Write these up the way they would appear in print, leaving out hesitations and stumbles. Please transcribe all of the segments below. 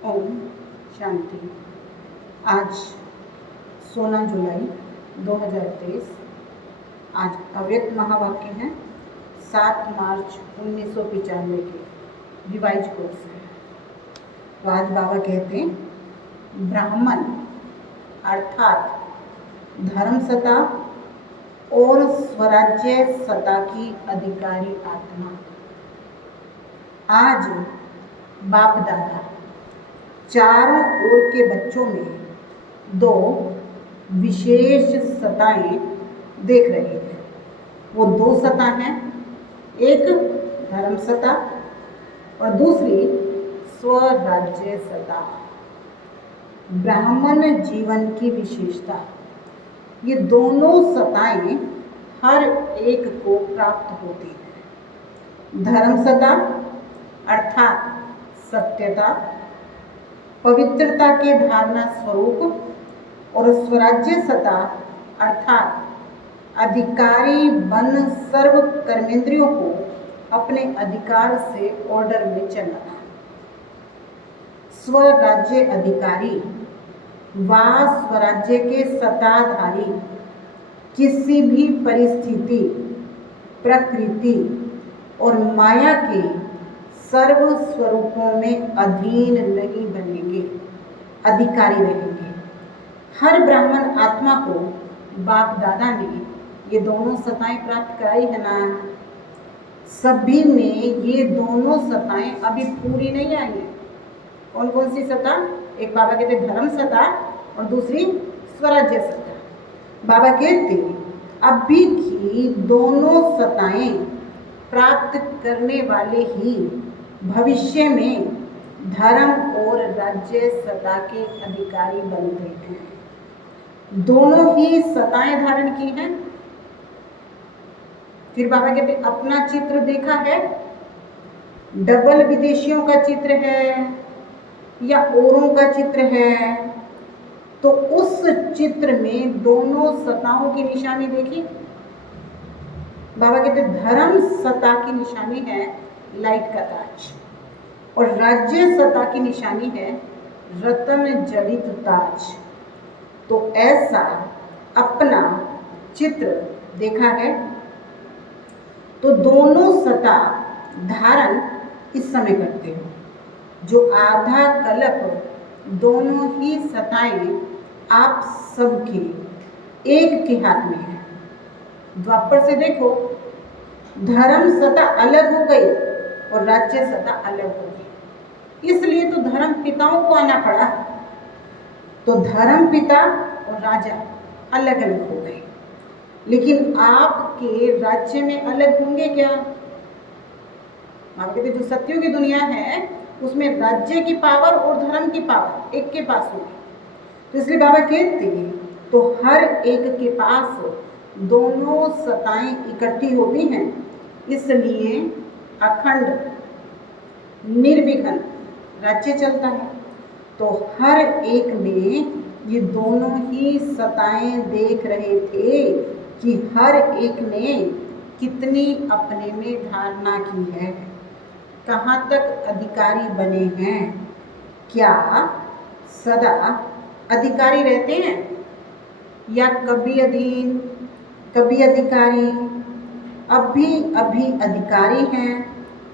ओम शांति। आज 16 जुलाई 2023। आज अव्यक्त महावाक्य हैं 7 मार्च 1995 के रिवाइज कोर्स है। तो आज बाबा कहते हैं ब्राह्मण अर्थात धर्म सत्ता और स्वराज्य सत्ता की अधिकारी आत्मा। आज बाप दादा चारों ओर के बच्चों में 2 विशेष सत्ताएं देख रहे हैं। वो 2 सत्ता हैं, एक धर्म सत्ता और दूसरी स्वराज्य सत्ता। ब्राह्मण जीवन की विशेषता, ये दोनों सत्ताएं हर एक को प्राप्त होती है। धर्म सत्ता अर्थात सत्यता, पवित्रता के धारणा स्वरूप और स्वराज्य सत्ता अर्थात अधिकारी बन सर्व कर्मेंद्रियों को अपने अधिकार से ऑर्डर में चलाना। स्वराज्य अधिकारी व स्वराज्य के सत्ताधारी किसी भी परिस्थिति, प्रकृति और माया के सर्व स्वरूपों में अधीन नहीं बनेंगे, अधिकारी रहेंगे। हर ब्राह्मण आत्मा को बाप दादा ने ये दोनों सत्ताएं प्राप्त कराई है ना। सभी में ये दोनों सत्ताएं अभी पूरी नहीं आई हैं। कौन कौन सी सत्ता? एक बाबा कहते धर्म सत्ता और दूसरी स्वराज्य सत्ता। बाबा कहते अभी की दोनों सत्ताएं प्राप्त करने वाले ही भविष्य में धर्म और राज्य सत्ता के अधिकारी बन गए हैं। दोनों ही सत्ताएं धारण की हैं। फिर बाबा कहते अपना चित्र देखा है, डबल विदेशियों का चित्र है या औरों का चित्र है, तो उस चित्र में दोनों सत्ताओं की निशानी देखी। बाबा कहते धर्म सत्ता की निशानी है लाइट का ताज और राज्य सत्ता की निशानी है रत्न जड़ित ताज। तो ऐसा अपना चित्र देखा है। तो दोनों सत्ता धारण इस समय करते हो। जो आधा कल्प दोनों ही सत्ताएं आप सबके एक के हाथ में है। द्वापर से देखो, धर्म सत्ता अलग हो गई और राज्य सत्ता अलग हो गई, इसलिए तो धर्म पिताओं को आना पड़ा। तो धर्म पिता और राजा अलग अलग हो गए, लेकिन आपके राज्य में अलग होंगे क्या? आप कहते जो सत्यों की दुनिया है उसमें राज्य की पावर और धर्म की पावर एक के पास होगी। तो इसलिए बाबा कहते हैं तो हर एक के पास दोनों सत्ताएं इकट्ठी होती हैं, इसलिए अखंड निर्विघ्न राज्य चलता है। तो हर एक में ये दोनों ही सत्ताएं देख रहे थे कि हर एक ने कितनी अपने में धारणा की है, कहाँ तक अधिकारी बने हैं। क्या सदा अधिकारी रहते हैं या कभी अधीन कभी अधिकारी? अभी अभी अधिकारी हैं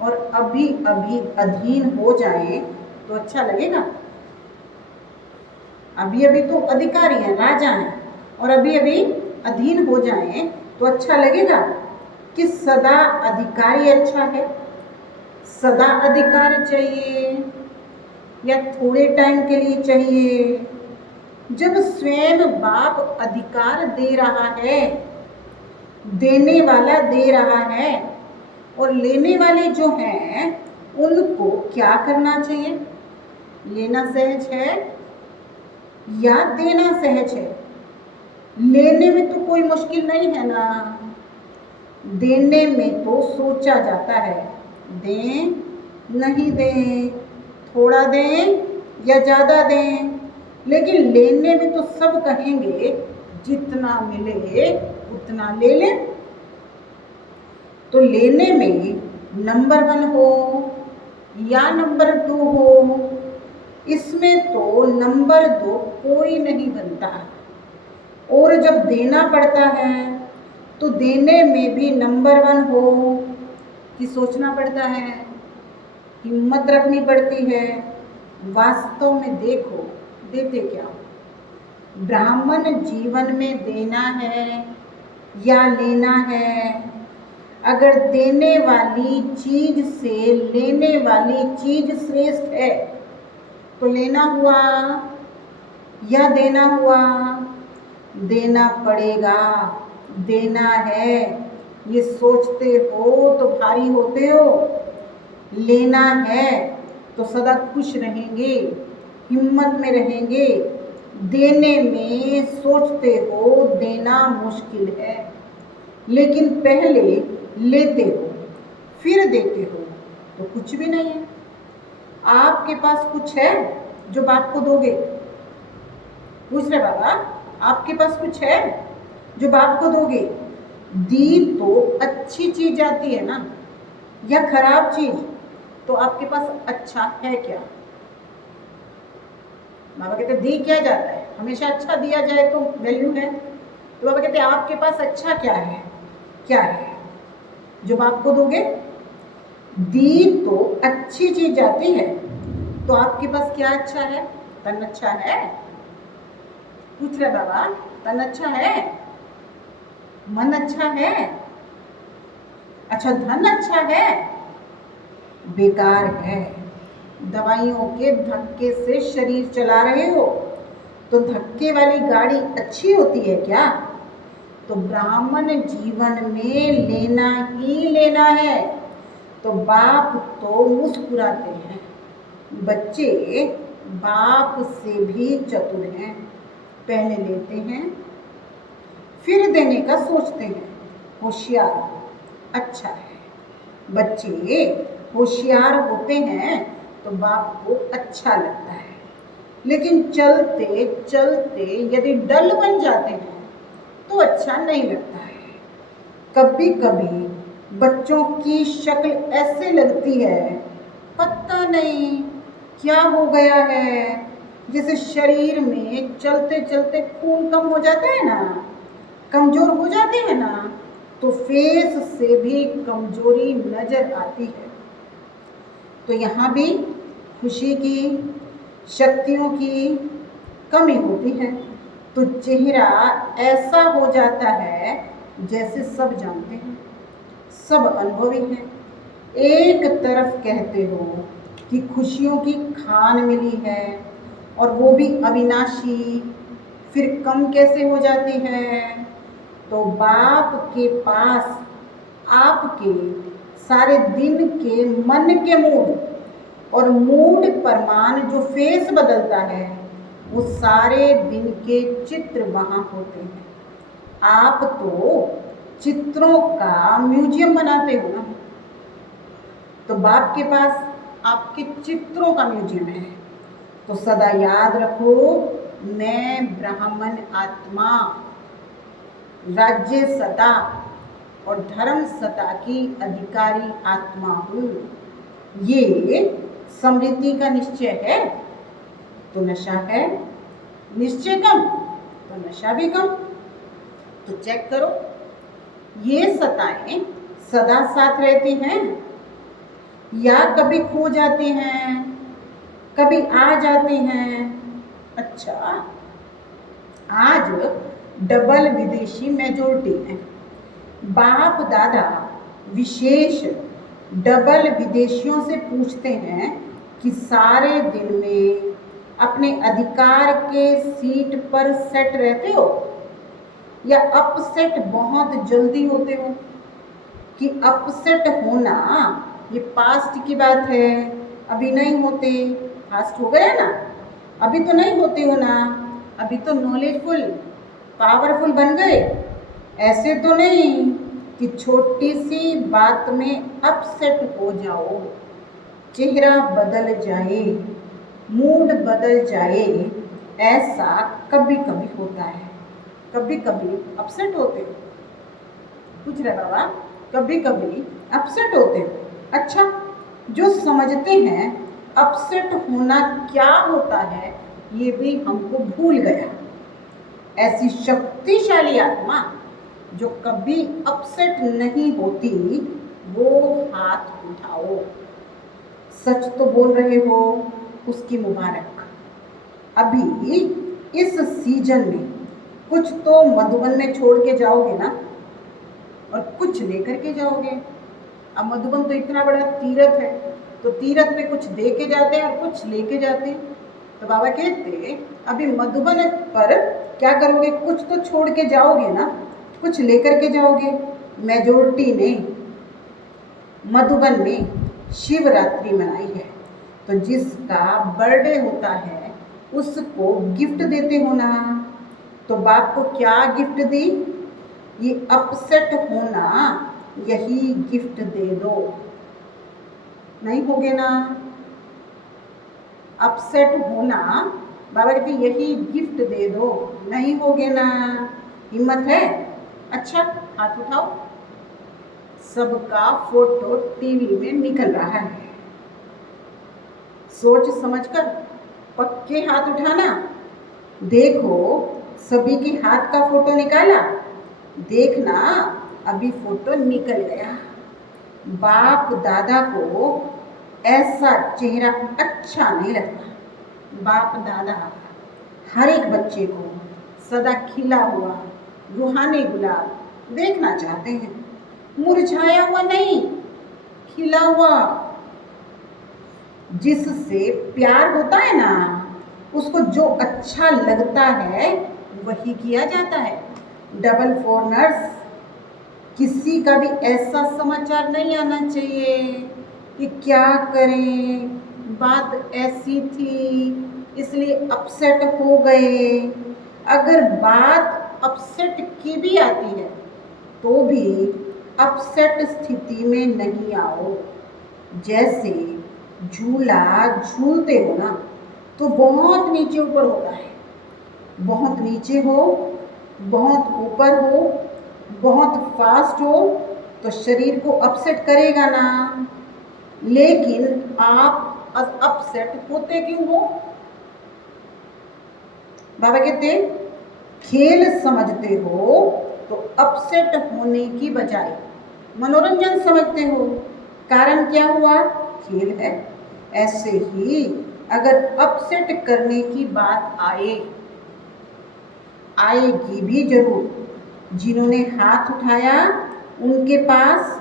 और अभी अभी अधीन हो जाएं तो अच्छा लगेगा? अभी अभी तो अधिकारी हैं, राजा हैं, और अभी अभी अधीन हो जाएं तो अच्छा लगेगा? कि सदा अधिकारी अच्छा है? सदा अधिकार चाहिए या थोड़े टाइम के लिए चाहिए? जब स्वयं बाप अधिकार दे रहा है, देने वाला दे रहा है, और लेने वाले जो हैं उनको क्या करना चाहिए? लेना सहज है या देना सहज है? लेने में तो कोई मुश्किल नहीं है ना, देने में तो सोचा जाता है, दें नहीं दें, थोड़ा दें या ज़्यादा दें। लेकिन लेने में तो सब कहेंगे जितना मिले उतना ले लें। तो लेने में नंबर 1 हो या नंबर 2 हो, इसमें तो नंबर 2 कोई नहीं बनता है। और जब देना पड़ता है तो देने में भी नंबर 1 हो कि सोचना पड़ता है, हिम्मत रखनी पड़ती है। वास्तव में देखो देते क्या हो। ब्राह्मण जीवन में देना है या लेना है। अगर देने वाली चीज से लेने वाली चीज श्रेष्ठ है तो लेना हुआ या देना हुआ। देना पड़ेगा, देना है, ये सोचते हो तो भारी होते हो। लेना है तो सदा खुश रहेंगे, हिम्मत में रहेंगे। देने में सोचते हो देना मुश्किल है, लेकिन पहले लेते हो फिर देते हो तो कुछ भी नहीं है। आपके पास कुछ है जो बाप को दोगे? पूछ रहे बाबा, आपके पास कुछ है जो बाप को दोगे? दी तो अच्छी चीज आती है ना, या खराब चीज? तो आपके पास अच्छा है क्या? बाबा कहते दी क्या जाता है, हमेशा अच्छा दिया जाए तो वैल्यू है। तो बाबा कहते आपके पास अच्छा क्या है? क्या है जो बाप को दोगे? दी तो अच्छी चीज आती है, तो आपके पास क्या अच्छा है? तन अच्छा है? पूछ रहे बाबा, तन अच्छा है? मन अच्छा है? अच्छा, धन अच्छा है? बेकार है। दवाइयों के धक्के से शरीर चला रहे हो, तो धक्के वाली गाड़ी अच्छी होती है क्या? तो ब्राह्मण जीवन में लेना ही लेना है। तो बाप तो मुस्कुराते हैं, बच्चे बाप से भी चतुर हैं। पहले लेते हैं फिर देने का सोचते हैं। होशियार अच्छा है। बच्चे होशियार होते हैं तो बाप को अच्छा लगता है, लेकिन चलते चलते यदि डल बन जाते हैं तो अच्छा नहीं लगता है। कभी कभी बच्चों की शक्ल ऐसे लगती है, पता नहीं क्या हो गया है, जैसे शरीर में चलते चलते खून कम हो जाता है ना, कमजोर हो जाते हैं ना, तो फेस से भी कमजोरी नजर आती है। तो यहाँ भी खुशी की, शक्तियों की कमी होती है। तो चेहरा ऐसा हो जाता है जैसे सब जानते हैं, सब अनुभवी हैं। एक तरफ कहते हो कि खुशियों की खान मिली है और वो भी अविनाशी, फिर कम कैसे हो जाती है? तो बाप के पास आपके सारे दिन के मन के मूड और मूड परमान जो फेस बदलता है, वो सारे दिन के चित्र वहाँ होते हैं। आप तो चित्रों का म्यूजियम बनाते हो ना, तो बाप के पास आपके चित्रों का म्यूजियम है। तो सदा याद रखो, मैं ब्राह्मण आत्मा, राज्य सत्ता और धर्म सत्ता की अधिकारी आत्मा हूँ। ये समृद्धि का निश्चय है तो नशा है, निश्चय कम तो नशा भी कम। तो चेक करो, ये सत्ताएं सदा साथ रहती हैं या कभी खो जाती हैं, कभी आ जाती हैं? अच्छा, आज डबल विदेशी मेजोरिटी है। बाप दादा विशेष डबल विदेशियों से पूछते हैं कि सारे दिन में अपने अधिकार के सीट पर सेट रहते हो या अपसेट बहुत जल्दी होते हो? कि अपसेट होना ये पास्ट की बात है, अभी नहीं होते। पास्ट हो गया ना, अभी तो नहीं होते हो ना, अभी तो नॉलेजफुल पावरफुल बन गए। ऐसे तो नहीं कि छोटी सी बात में अपसेट हो जाओ, चेहरा बदल जाए, मूड बदल जाए। ऐसा कभी कभी होता है, कभी कभी अपसेट होते हो। पूछ रहे बाबा, कभी कभी अपसेट होते हो? अच्छा, जो समझते हैं अपसेट होना क्या होता है ये भी हमको भूल गया। ऐसी शक्तिशाली आत्मा जो कभी अपसेट नहीं होती वो हाथ उठाओ। सच तो बोल रहे हो, उसकी मुबारक। अभी इस सीजन में कुछ तो मधुबन में छोड़ के जाओगे ना, और कुछ लेकर के जाओगे। अब मधुबन तो इतना बड़ा तीर्थ है, तो तीर्थ में कुछ दे के जाते हैं और कुछ लेके जाते हैं। तो बाबा कहते अभी मधुबन पर क्या करोगे, कुछ तो छोड़ के जाओगे ना, कुछ लेकर के जाओगे। मेजोरिटी ने मधुबन में शिवरात्रि मनाई है, तो जिसका बर्थडे होता है उसको गिफ्ट देते हो ना। तो बाप को क्या गिफ्ट दी, ये अपसेट होना यही गिफ्ट दे दो। नहीं होगे ना अपसेट होना, बाबा कहते यही गिफ्ट दे दो। नहीं होगे ना, हिम्मत है? अच्छा हाथ उठाओ। सबका फोटो टीवी में निकल रहा है, सोच समझकर पक्के हाथ उठाना। देखो सभी के हाथ का फोटो निकाला, देखना अभी फोटो निकल गया। बाप दादा को ऐसा चेहरा अच्छा नहीं लगता। बाप दादा हर एक बच्चे को सदा खिला हुआ रूहानी गुलाब देखना चाहते हैं, मुरझाया हुआ नहीं, खिला हुआ। जिससे प्यार होता है ना, उसको जो अच्छा लगता है वही किया जाता है। डबल फोरनर्स, किसी का भी ऐसा समाचार नहीं आना चाहिए कि क्या करें, बात ऐसी थी इसलिए अपसेट हो गए। अगर बात अपसेट की भी आती है तो भी अपसेट स्थिति में नहीं आओ। जैसे झूला झूलते हो ना, तो बहुत नीचे ऊपर होता है, बहुत नीचे हो, बहुत ऊपर हो, बहुत फास्ट हो, तो शरीर को अपसेट करेगा ना। लेकिन आप अपसेट होते क्यों हो? बाबा कहते खेल समझते हो तो अपसेट होने की बजाय मनोरंजन समझते हो। कारण क्या हुआ, खेल है। ऐसे ही अगर अपसेट करने की बात आएगी भी जरूर। जिन्होंने हाथ उठाया उनके पास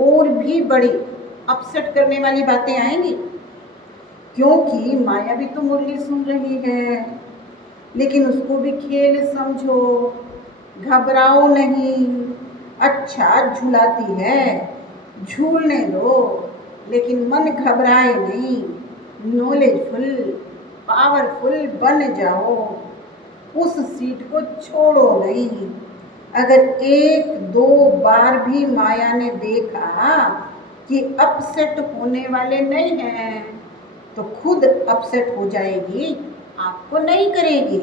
और भी बड़ी अपसेट करने वाली बातें आएंगी, क्योंकि माया भी तो मुरली सुन रही है। लेकिन उसको भी खेल समझो, घबराओ नहीं। अच्छा झुलाती है, झूलने दो, लेकिन मन घबराए नहीं। नॉलेजफुल पावरफुल बन जाओ, उस सीट को छोड़ो नहीं। अगर एक दो बार भी माया ने देखा कि अपसेट होने वाले नहीं हैं तो खुद अपसेट हो जाएगी, आपको नहीं करेगी।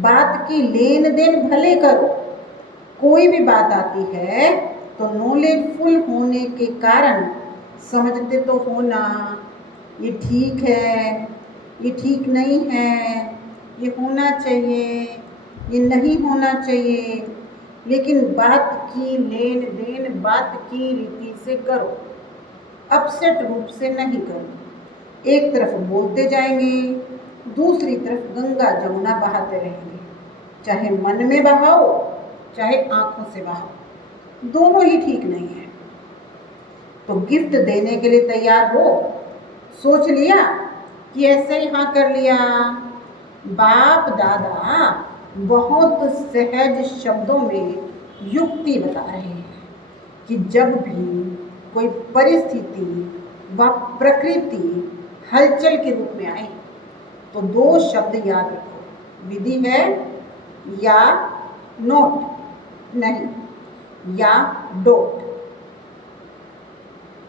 बात की लेन देन भले करो, कोई भी बात आती है तो नॉलेजफुल होने के कारण समझते तो हो ना, ये ठीक है, ये ठीक नहीं है, ये होना चाहिए, ये नहीं होना चाहिए। लेकिन बात की लेन देन बात की रीति से करो, अपसेट रूप से नहीं करो। एक तरफ बोलते जाएंगे, दूसरी तरफ गंगा जमुना बहाते रहेंगे। चाहे मन में बहाओ चाहे आंखों से बहाओ, दोनों ही ठीक नहीं है। तो गिफ्ट देने के लिए तैयार हो? सोच लिया कि ऐसे ही हाँ कर लिया? बाप दादा बहुत सहज शब्दों में युक्ति बता रहे हैं कि जब भी कोई परिस्थिति व प्रकृति हलचल के रूप में आए तो दो शब्द याद रखो। विधि है या नोट, नहीं या डोट।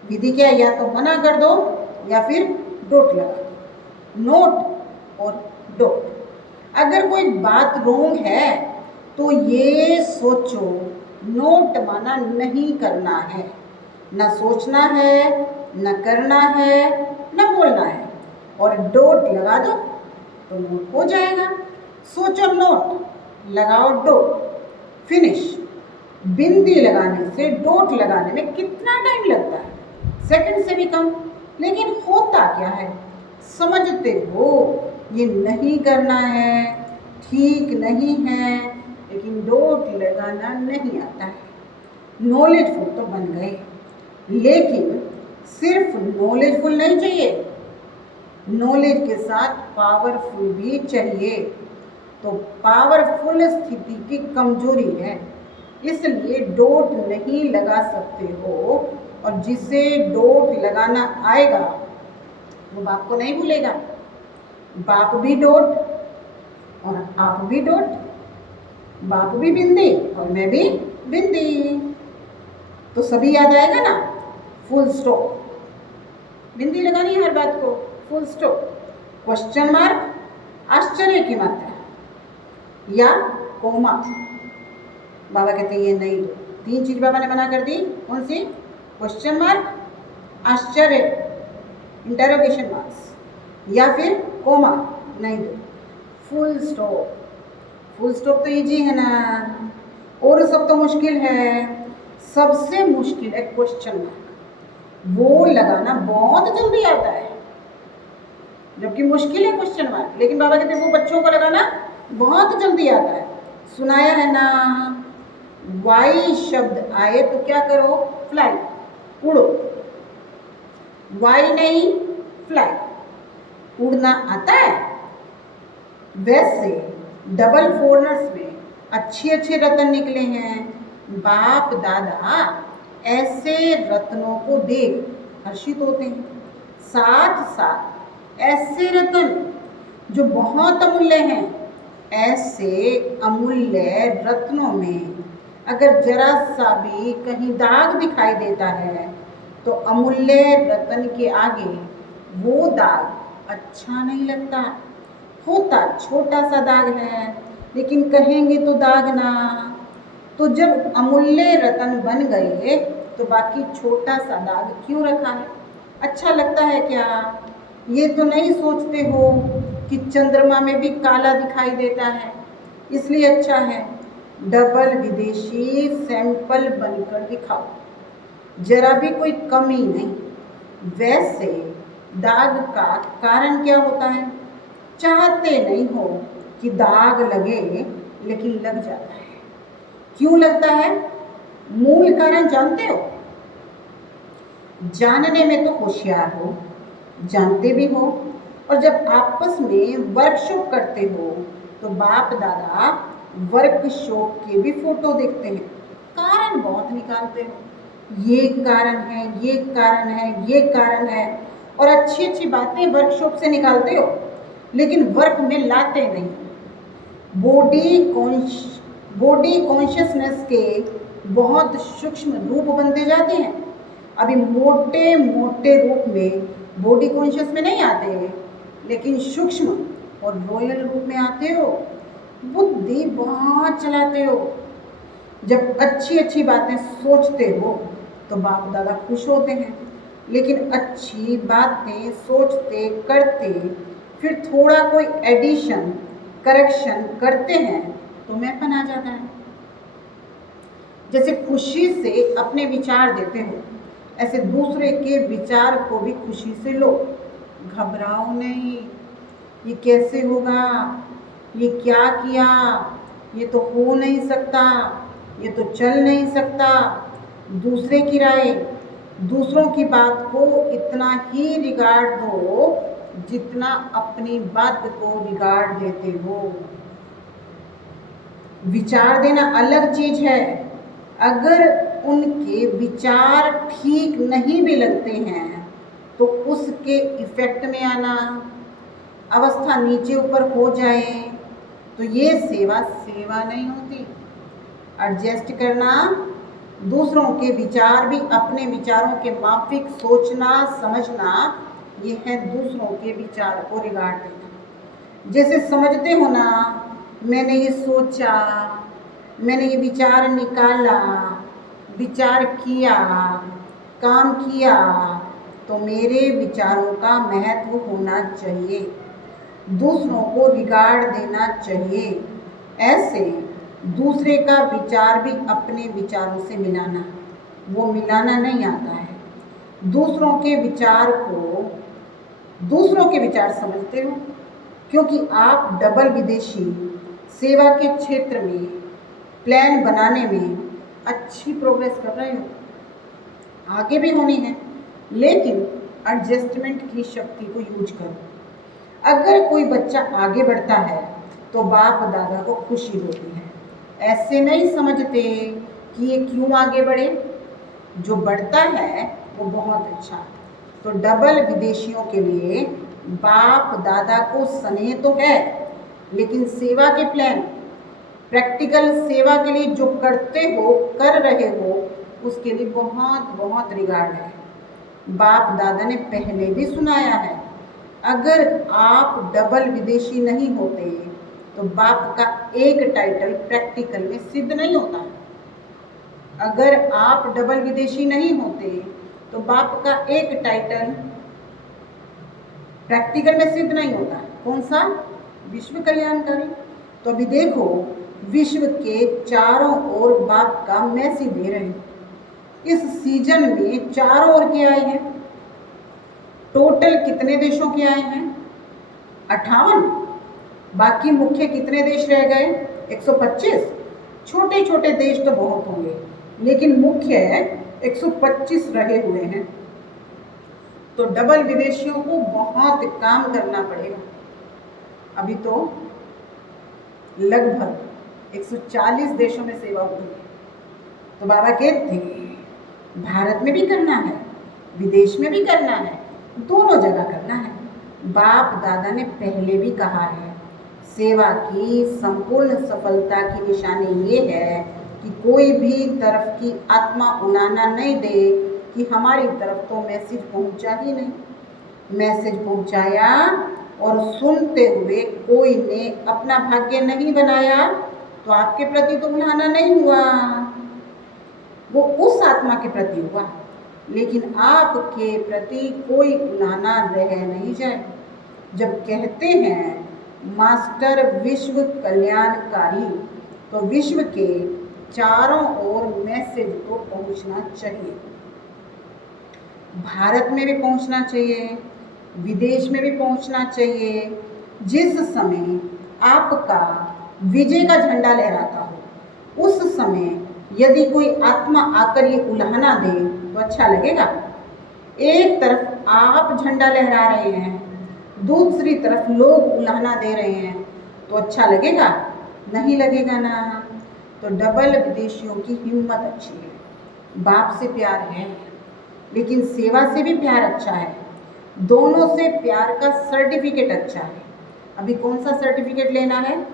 विधि क्या, या तो मना कर दो या फिर डोट लगा दो। नोट और डोट। अगर कोई बात रोंग है तो ये सोचो, नोट माना नहीं करना है, न सोचना है, न करना है, ना बोलना है, और डॉट लगा दो तो नोट हो जाएगा। सोचो नोट लगाओ डॉट, फिनिश। बिंदी लगाने से डॉट लगाने में कितना टाइम लगता है? सेकंड से भी कम। लेकिन होता क्या है? समझते हो ये नहीं करना है, ठीक नहीं है, लेकिन डॉट लगाना नहीं आता है। नॉलेजफुल तो बन गए, लेकिन सिर्फ नॉलेजफुल नहीं चाहिए, नॉलेज के साथ पावरफुल भी चाहिए। तो पावरफुल स्थिति की कमजोरी है, इसलिए डॉट नहीं लगा सकते हो। और जिसे डॉट लगाना आएगा वो बाप को नहीं भूलेगा। बाप भी डॉट और आप भी डॉट, बाप भी बिंदी और मैं भी बिंदी, तो सभी याद आएगा ना। फुल स्टॉप, बिंदी लगानी है हर बात को, फुल स्टॉप, क्वेश्चन मार्क, आश्चर्य की मात्रा, या कोमा। बाबा कहते हैं ये नहीं दो। 3 चीज बाबा ने मना कर दी, कौन सी? क्वेश्चन मार्क, आश्चर्य, इंटरोगेशन मार्क्स, या फिर कोमा नहीं दो। फुल स्टॉप, फुल स्टॉप तो इजी है ना, और सब तो मुश्किल है। सबसे मुश्किल है क्वेश्चन मार्क, वो लगाना बहुत जल्दी आता है, जबकि मुश्किल है क्वेश्चन मार्क। लेकिन बाबा कहते हैं वो बच्चों को लगाना बहुत जल्दी आता है। सुनाया है ना, वाई शब्द आए तो क्या करो? फ्लाई, उड़ो। वाई नहीं, फ्लाई, उड़ना आता है। वैसे डबल फोरनर्स में अच्छे अच्छे रत्न निकले हैं। बाप दादा ऐसे रत्नों को देख हर्षित होते हैं। साथ साथ ऐसे रत्न जो बहुत अमूल्य हैं, ऐसे अमूल्य रत्नों में अगर जरा सा भी कहीं दाग दिखाई देता है तो अमूल्य रत्न के आगे वो दाग अच्छा नहीं लगता। होता छोटा सा दाग है, लेकिन कहेंगे तो दाग ना। तो जब अमूल्य रत्न बन गए तो बाकी छोटा सा दाग क्यों रखा है? अच्छा लगता है क्या? ये तो नहीं सोचते हो कि चंद्रमा में भी काला दिखाई देता है, इसलिए अच्छा है। डबल विदेशी सैंपल बनकर दिखाओ, जरा भी कोई कमी नहीं। वैसे दाग का कारण क्या होता है? चाहते नहीं हो कि दाग लगे, लेकिन लग जाता है। क्यों लगता है? मूल कारण जानते हो? जानने में तो होशियार हो, जानते भी हो, और जब आपस में वर्कशॉप करते हो तो बाप दादा वर्कशॉप के भी फोटो देखते हैं, कारण बहुत निकालते हो। ये कारण है, ये कारण है, ये कारण है, और अच्छी अच्छी बातें वर्कशॉप से निकालते हो, लेकिन वर्क में लाते नहीं। बॉडी कॉन्शियसनेस के बहुत सूक्ष्म रूप बनते जाते हैं। अभी मोटे मोटे रूप में बॉडी कॉन्शियस में नहीं आते, लेकिन सूक्ष्म और रॉयल रूप में आते हो। बुद्धि बहुत चलाते हो। जब अच्छी अच्छी बातें सोचते हो तो बाप दादा खुश होते हैं, लेकिन अच्छी बातें सोचते करते फिर थोड़ा कोई एडिशन करेक्शन करते हैं तो मैंपन आ जाता है। जैसे खुशी से अपने विचार देते हो, ऐसे दूसरे के विचार को भी खुशी से लो। घबराओ नहीं, ये कैसे होगा, ये क्या किया, ये तो हो नहीं सकता, ये तो चल नहीं सकता। दूसरे की राय, दूसरों की बात को इतना ही रिगार्ड दो जितना अपनी बात को रिगार्ड देते हो। विचार देना अलग चीज है। अगर उनके विचार ठीक नहीं भी लगते हैं तो उसके इफेक्ट में आना, अवस्था नीचे ऊपर हो जाए तो ये सेवा नहीं होती। एडजस्ट करना, दूसरों के विचार भी अपने विचारों के माफिक सोचना समझना, ये है दूसरों के विचार को रिगार्ड देना। जैसे समझते हो ना, मैंने ये सोचा, मैंने ये विचार निकाला, विचार किया, काम किया, तो मेरे विचारों का महत्व होना चाहिए, दूसरों को रिगार्ड देना चाहिए। ऐसे दूसरे का विचार भी अपने विचारों से मिलाना, वो मिलाना नहीं आता है। दूसरों के विचार समझते हो, क्योंकि आप डबल विदेशी सेवा के क्षेत्र में प्लान बनाने में अच्छी प्रोग्रेस कर रहे हो, आगे भी होनी है, लेकिन एडजस्टमेंट की शक्ति को यूज करो। अगर कोई बच्चा आगे बढ़ता है तो बाप दादा को खुशी होती है, ऐसे नहीं समझते कि ये क्यों आगे बढ़े, जो बढ़ता है वो बहुत अच्छा। तो डबल विदेशियों के लिए बाप दादा को स्नेह तो है, लेकिन सेवा के प्लान, प्रैक्टिकल सेवा के लिए जो कर रहे हो, उसके लिए बहुत बहुत रिगार्ड है। बाप दादा ने पहले भी सुनाया है, अगर आप डबल विदेशी नहीं होते तो बाप का एक टाइटल प्रैक्टिकल में सिद्ध नहीं होता। अगर आप डबल विदेशी नहीं होते तो बाप का एक टाइटल प्रैक्टिकल में सिद्ध नहीं होता। कौन सा? विश्व कल्याणकारी। तो अभी देखो, विश्व के चारों ओर बाप का मैसेज दे रहे हैं। इस सीजन में चारों ओर के आए हैं। टोटल कितने देशों के आए हैं? 58। बाकी मुख्य कितने देश रह गए? 125। छोटे छोटे देश तो बहुत होंगे, लेकिन मुख्य 125 रहे हुए हैं। तो डबल विदेशियों को बहुत काम करना पड़ेगा। अभी तो लगभग 140 देशों में सेवा हुई है। तो बाबा कहते हैं भारत में भी करना है, विदेश में भी करना है, दोनों जगह करना है। बाप दादा ने पहले भी कहा है, सेवा की संपूर्ण सफलता की निशानी ये है कि कोई भी तरफ की आत्मा उड़ाना नहीं दे कि हमारी तरफ तो मैसेज पहुंचा ही नहीं। मैसेज पहुंचाया और सुनते हुए कोई ने अपना भाग्य नहीं बनाया तो आपके प्रति तो उड़ाना नहीं हुआ, वो उस आत्मा के प्रति हुआ, लेकिन आपके प्रति कोई उड़ाना रह नहीं जाए। जब कहते हैं मास्टर विश्व कल्याणकारी, तो विश्व के चारों ओर मैसेज को पहुंचना चाहिए। भारत में भी पहुंचना चाहिए, विदेश में भी पहुंचना चाहिए। जिस समय आपका विजय का झंडा लहराता हो, उस समय यदि कोई आत्मा आकर ये उल्हाना दे तो अच्छा लगेगा। एक तरफ आप झंडा लहरा रहे हैं, दूसरी तरफ लोग उल्हाना दे रहे हैं, तो अच्छा लगेगा? नहीं लगेगा ना। तो डबल विदेशियों की हिम्मत अच्छी है, बाप से प्यार है, लेकिन सेवा से भी प्यार अच्छा है। दोनों से प्यार का सर्टिफिकेट अच्छा है। अभी कौन सा सर्टिफिकेट लेना है?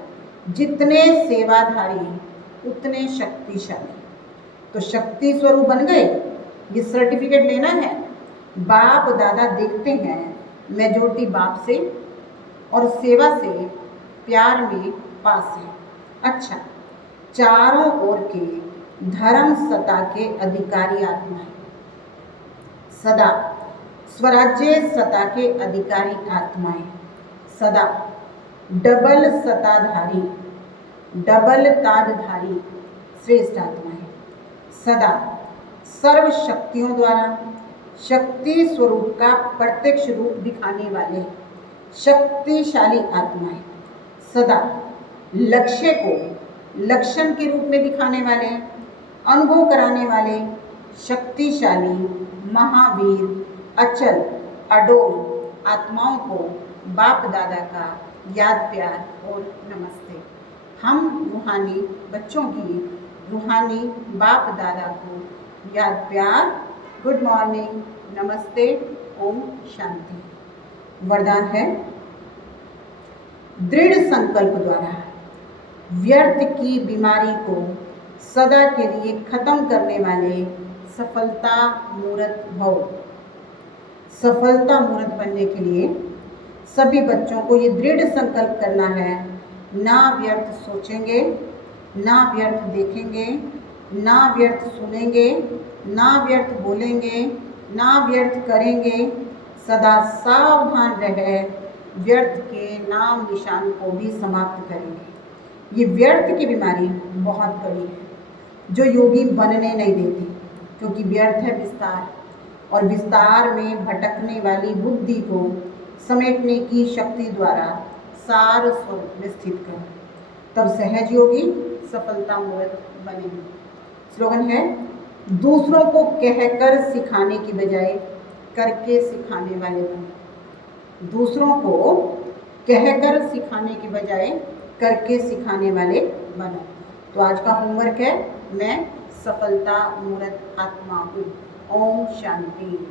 जितने सेवाधारी उतने शक्तिशाली। तो शक्ति स्वरूप बन गए, ये सर्टिफिकेट लेना है। बाप दादा देखते हैं मेजॉरिटी बाप से और सेवा से प्यार में पास है। अच्छा, चारों ओर के धर्म सत्ता के अधिकारी आत्माएं, सदा स्वराज्य सत्ता के अधिकारी आत्माएं, सदा डबल सत्ताधारी, डबल ताजधारी श्रेष्ठ आत्माएं, सदा सर्व शक्तियों द्वारा शक्ति स्वरूप का प्रत्यक्ष रूप दिखाने वाले शक्तिशाली आत्माएं, सदा लक्ष्य को लक्षण के रूप में दिखाने वाले, अनुभव कराने वाले शक्तिशाली महावीर अचल अडोल आत्माओं को बाप दादा का याद प्यार और नमस्ते। हम रूहानी बच्चों की रूहानी बाप दादा को याद प्यार, गुड मॉर्निंग, नमस्ते, ओम शांति। वरदान है, दृढ़ संकल्प द्वारा व्यर्थ की बीमारी को सदा के लिए खत्म करने वाले सफलता मूर्त भव। सफलता मूर्त बनने के लिए सभी बच्चों को ये दृढ़ संकल्प करना है, ना व्यर्थ सोचेंगे, ना व्यर्थ देखेंगे, ना व्यर्थ सुनेंगे, ना व्यर्थ बोलेंगे, ना व्यर्थ करेंगे, सदा सावधान रहे, व्यर्थ के नाम निशान को भी समाप्त करेंगे। ये व्यर्थ की बीमारी बहुत कड़ी है जो योगी बनने नहीं देती, क्योंकि व्यर्थ है विस्तार, और विस्तार में भटकने वाली बुद्धि को समेटने की शक्ति द्वारा सार स्वरूप में स्थित कर, तब सहज योगी सफलता मूर्त बनेंगे। स्लोगन है, दूसरों को कहकर सिखाने की बजाय करके सिखाने वाले बने। दूसरों को कहकर सिखाने की बजाय करके सिखाने वाले बने। तो आज का होमवर्क है, मैं सफलता मूर्त आत्मा हूँ। ओम शांति।